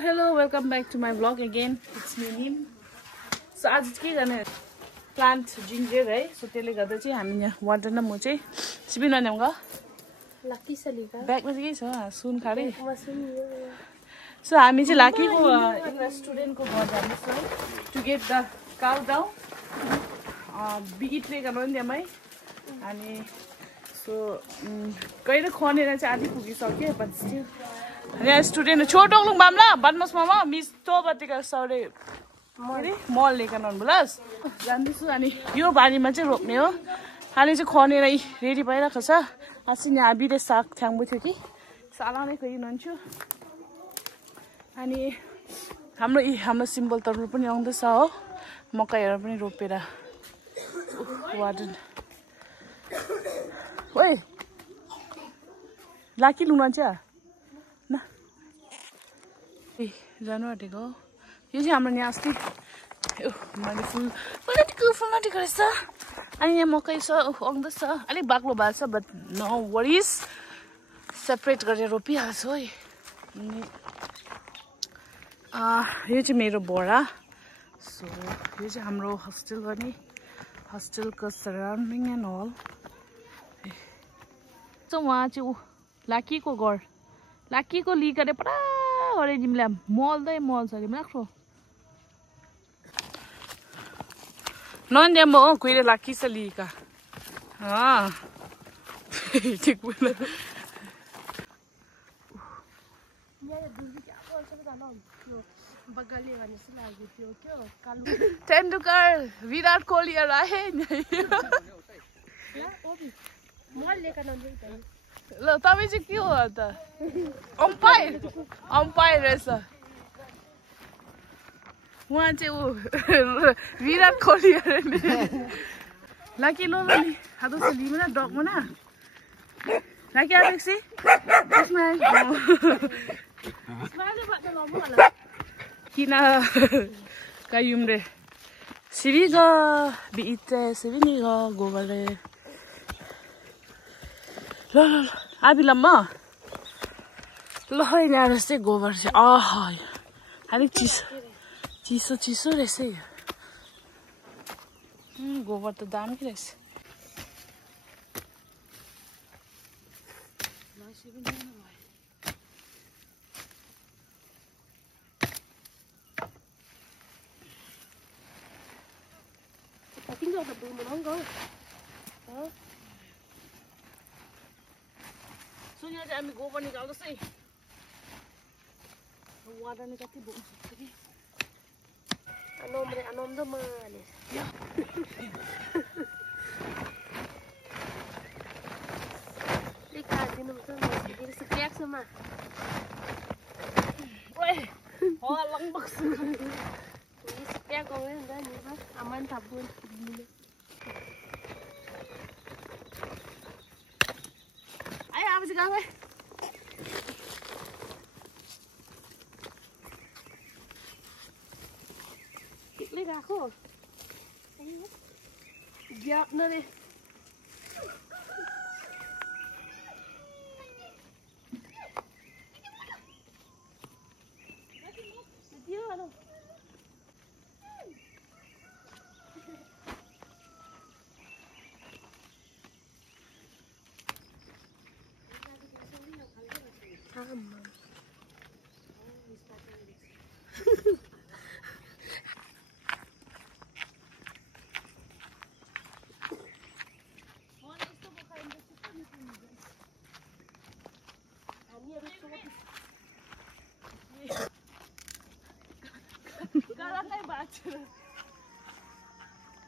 Hello, welcome back to my vlog again. It's me Nim. So आज के गर्ने plant ginger है so त्यसले गर्दा चाहिँ हामी यहाँ वाटर न म चाहिँ सिबिन ननेमगा लकी सलीका ब्यागमा चाहिँ के छ सुन खाडी सो हामी चाहिँ लाकीको एउटा स्टुडेन्टको घर जाँदैछौँ to get the cow down बिगिट लेकर नि त्यहाँमै अनि सो कहिले खनेर चाहिँ आधी पुगिसक्यो बट स्टिल यहाँ स्टुडेन्ट छोटो लुङ बाम्ला बदमास मामा मिस तो बत्तीका सौरे मल लिएर बुलास जान्दैछु अनि यो बारीमा चाहिँ रोप्ने हो खाली चाहिँ खनेर रेडी भइरहेको छ अस्ति यहाँ बिरे साग थ्याङ्बो थियो कि सालानै खोइ नन्छु अनि हाम्रो सिम्बल तर्फु पनि आउँदैछ हो मकैहरू पनि रोपेर वार्डन ओइ लाकी लुना चाहिँ न ए जानु आँटेको यो चाहिँ हाम्रो यहाँ अस्ति मैले फुलटिको रहेछ अनि यहाँ मकै छ आउँदैछ अलिक बाक्लो भएको छ बट नो वरिज सेपरेट गरेर रोपिहाल्छु है अनि यो चाहिँ मेरो बोरा सो यो चाहिँ हाम्रो होस्टेल गर्ने होस्टेलको सराउन्डिङ एन्ड अल सो उहाँ चाहिँ लाकीको घर लाकीको लिकरे पुरा अरे तिमीलाई मल्दै मल छ तिमी राख्छौ नन्देम हो कुहिरे लाकी छ लिका ठिक बोला तेन्दुलकर विराट कोहली आए ल तपाईँ चाहिँ के हो त अम्पायर रहेछ उहाँ चाहिँ विराट कोहली लाकी लो नि हातो से लिमना डग मना लाकी आबेक्सी स्माइल किना कायुमरे सिबिगा बिइते सिबिनिगा गोबले ल आबी लम्मा ल यहाँ रहेछ गोबर चाहिँ आहा अलिक चिसो रहेछ गोबर त दामी रहेछ सुनिया चाहिँ हामी गोबर निकाल्दैछ है वादाले कति बोक्नु सक्छ कि अनोमदो माले लिका दिनुम त दिस प्याक्समा ओए हो लङबक्स दिस प्याक गयो नि त नि अमन थापुन आइ अब चाहिँ गावे ले राखो ग्याप न रे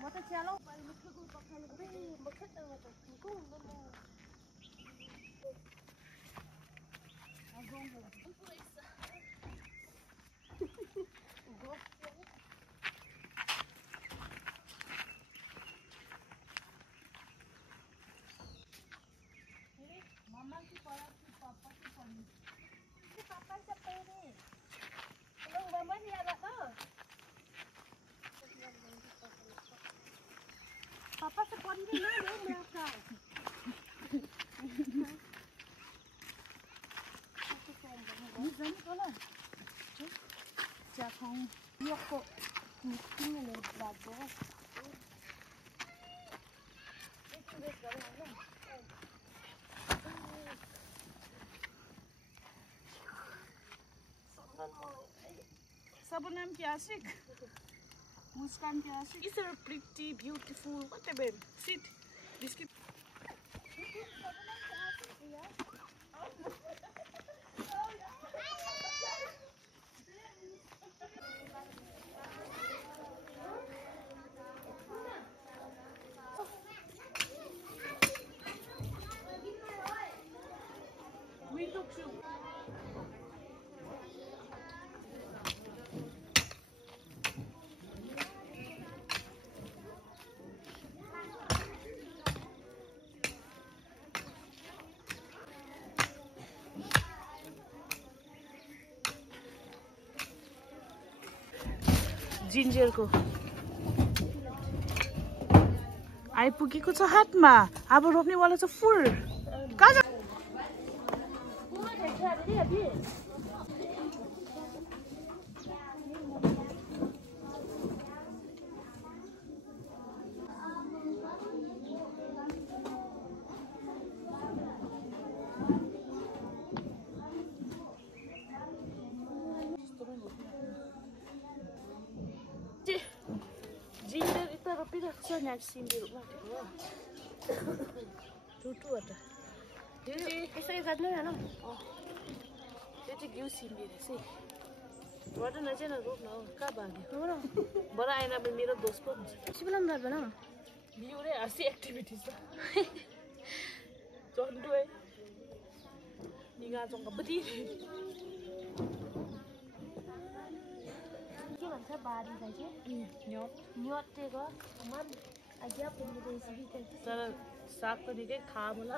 Mata chalo paling muka gue pakai lebih bekat dengan aku mama sih papa sih papa siapa ini? Belum mama sih ada tuh. Papa sekolah di mana mereka? Ini sana Chapong. Yoko. Tingnan bago. Sabun naam kya Ashik? Muskan kya Ashik? Is there pretty, beautiful, whatever. Sit. Biscuit. We took you. Ginger को आइपुगेको छ हातमा अब रोप्नेवाला छ फुल कहाँ छ ginger यता रोपिरहेको छ यहाँ सिमीहरू राखेको टुटुवटा यसरी गर्नु न त्यो चाहिँ घिउ सिमी रहेछ बडा नचाहिँ न रोप्न हो कहाँ भाग्यो बडा आएन भने मेरो दोष पो हुन्छ सिमलाम गर्दैन घिउ रे हाँसी एक्टिभिटी छ चन्डु है निगा चङ्गा बदी के भन्छ बारीलाई चाहिँ न्योटेको मन आज्ञा पुग्ने रेसिपी तर साग त निकै खा होला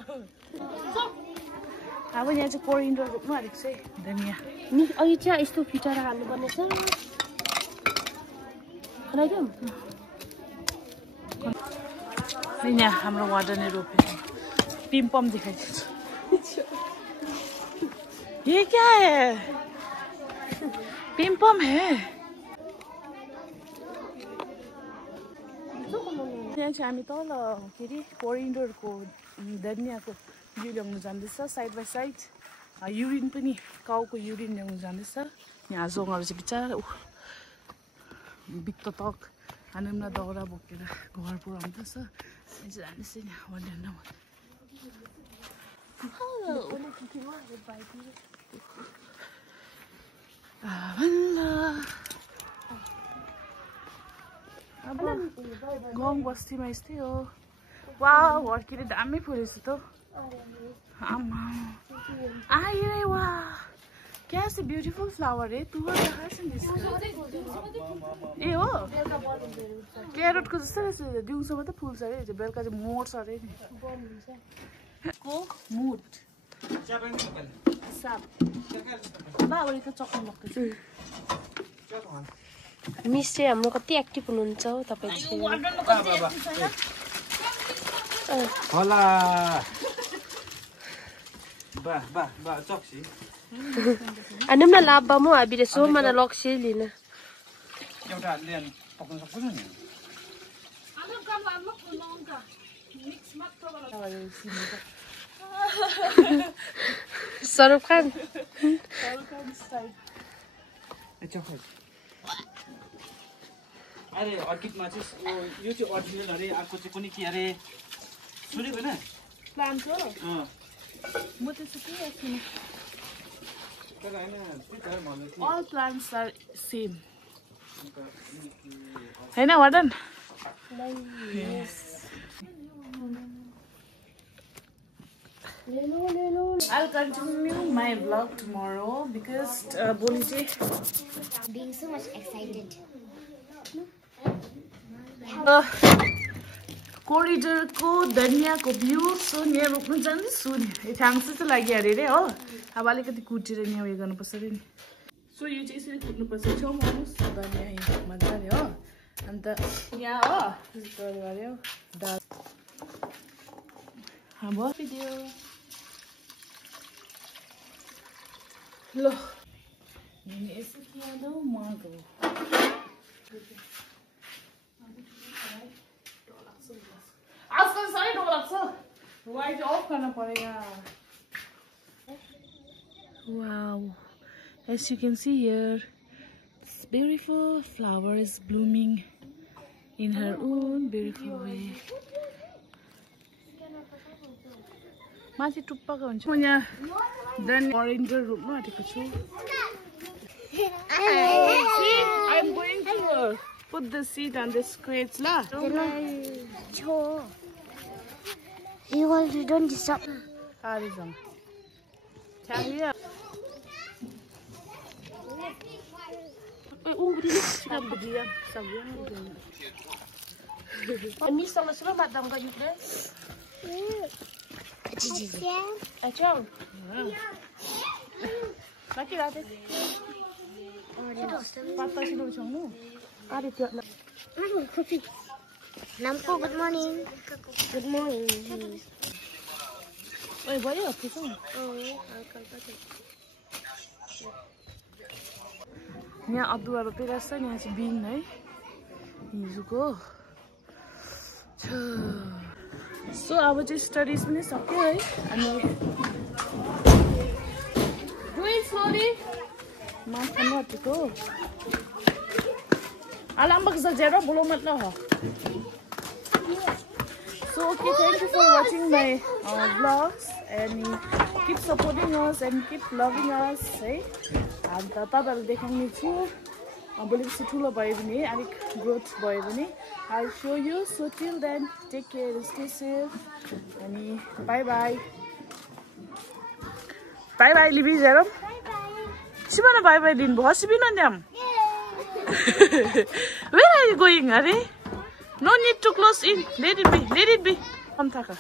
अब यहाँ चाहिँ कोरिन्डर रोप्नु आँटेको छ है धनियाँ नि अघि चाहिँ यस्तो फिटाएर हाल्नुपर्ने छ खनाइदिउँ यहाँ हाम्रो वार्डनले रोप्यो पिम्पम दिखाइदिन्छ ये क्या है पिम्पम है यहाँ चाहिँ हामी तल के अरे कोरिन्डरको धनियाँको बिउ ल्याउनु जाँदैछ साइड बाई साइड युरिन पनि काउको युरिन ल्याउनु जाँदैछ यहाँ जोङहरू चाहिँ बिचारा बित्त तक हानुमा दाउरा बोकेर घर पुऱ्याउँदैछ जाँदैछ नि भन्दैन अब गाउँ बस्तीमा यस्तै हो वा हर्किले दामी फुलेछ त आमा आए वाह क्या से ब्यूटीफुल फ्लावर है तू कहाँ से ए हो क्यारोटको जस्तो रहेछ दिउँसो मात्रै फुल्छ अरे बेलुका चाहिँ मोड्छ अरे नि को मुट साप बाबाले त चक्नु लाग्दैछ मिस चाहिँ हाम्रो कति एक्टिभ हुनुहुन्छ हो तपाईँ चाहिँ होला बा बा बा चक्सी Anam na laba mo abi de so mana lock sili na. एउटा हातले पकाउन सक्दैन नि आलु काम आलु फुलाउँका मिक्स मात्र Saruf Khan. स्टाइल अच्छा खै अरे अर्किडमा चाहिँ यो चाहिँ ओरिजिनल अरे अर्को चाहिँ कुनै के अरे सुनेको हैन प्लान्ट हो म त्यसो के सुने तर हैन त्यही त भन्नु all plants are same हैन warden Yes. I'll continue my vlog tomorrow because Boliji being so much excited. कोरिडर को धनिया को भ्यू सो यहाँ रोप्नु जान्दैछु नि थाङ्स चाहिँ लाग्यो अरे रे हो अब अलिकति कुटेर नि उयो गर्नुपर्छ अरे नि सो यो चाहिँ यसरी कुट्नुपर्छ छेउमा आउनुहोस् धनिया यहाँ मजाले हो अन्त यहाँ हो गऱ्यो दाल अब भिडियो ल यसो किन मर्को आजकल साह्रै डर लाग्छ लाइट अफ गर्न परेगा wow as you can see here this beautiful flower is blooming in her own beautiful way माथि टुप्पाको हुन्छ म यहाँ रेन्जर रुममा आटेको छु I'm going to put the seed on this crate la You also don't disturb. Harizam Chahia Ini sama-sama batang kayu deh. Acau. Laki lagi. Papa sih dulu cangmu. Ada tiap. Nampu, good morning. Good morning. Oi, boleh apa tu? यहाँ अदुवा रोपिरहेछ नि यहाँ चाहिँ बिन है हिजोको so अब चाहिँ studies पनि सक्यो है अनि माथि आँटेको आलाम्बक जजेर बोलो मतलब हो So okay, thank you for watching my vlogs and keep supporting us and keep loving us. Hey, and तपाईहरुले देखाउने छु भोलिपछि ठुलो भयो भने अलिक ग्रोथ भयो भने I'll show you. So till then, take care, stay safe, and bye bye. Bye bye, Libby Jerome. Simana bye bye din boss binonyam. Where are you going, Are? No need to close in. Let it be. Let it be. Come, Taka.